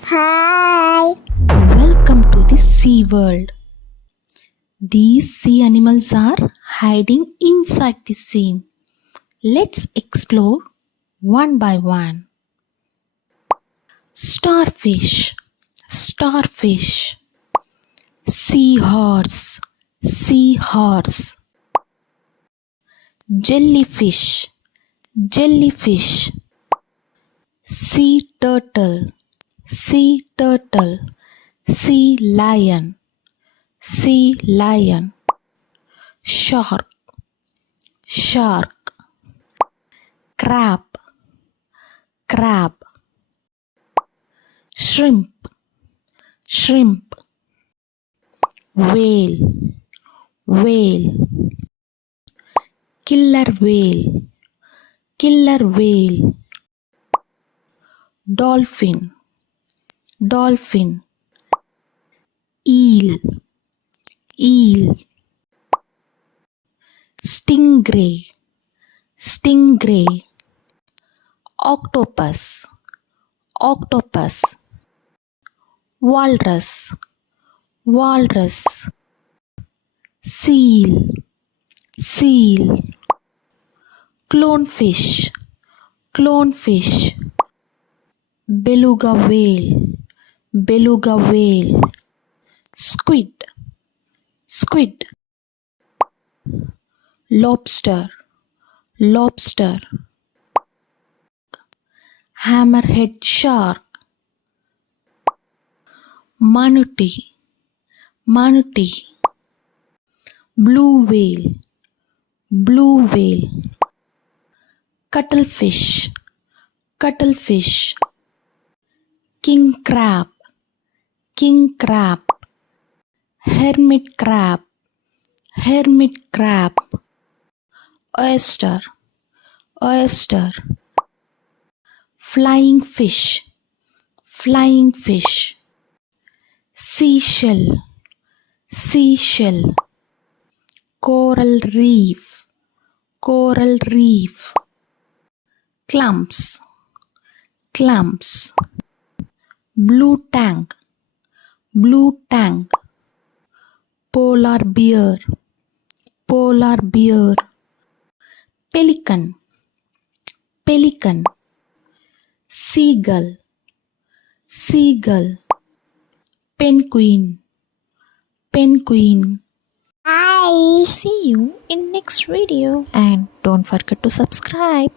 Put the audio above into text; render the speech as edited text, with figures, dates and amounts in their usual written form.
Hi. Welcome to the sea world. These sea animals are hiding inside the sea. Let's explore one by one. Starfish, starfish. Seahorse, seahorse. Jellyfish, jellyfish. Sea turtle, sea turtle. Sea lion, sea lion. Shark, shark. Crab, crab. Shrimp, shrimp. Whale, whale. Killer whale, killer whale. Dolphin, dolphin. Eel, eel. Stingray, stingray. Octopus, octopus. Walrus, walrus. Seal, seal. Clownfish, clownfish. Beluga whale, beluga whale. Squid, squid. Lobster, lobster. Hammerhead shark. Manatee, manatee. Blue whale, blue whale. Cuttlefish, cuttlefish. King crab, king crab. Hermit crab, hermit crab. Oyster, oyster. Flying fish, flying fish. Seashell, seashell. Coral reef, coral reef. Clumps, clumps. Blue tank, blue tank. Polar bear, polar bear. Pelican, pelican. Seagull, seagull. Penguin, penguin. Hi. See you in next video and don't forget to subscribe.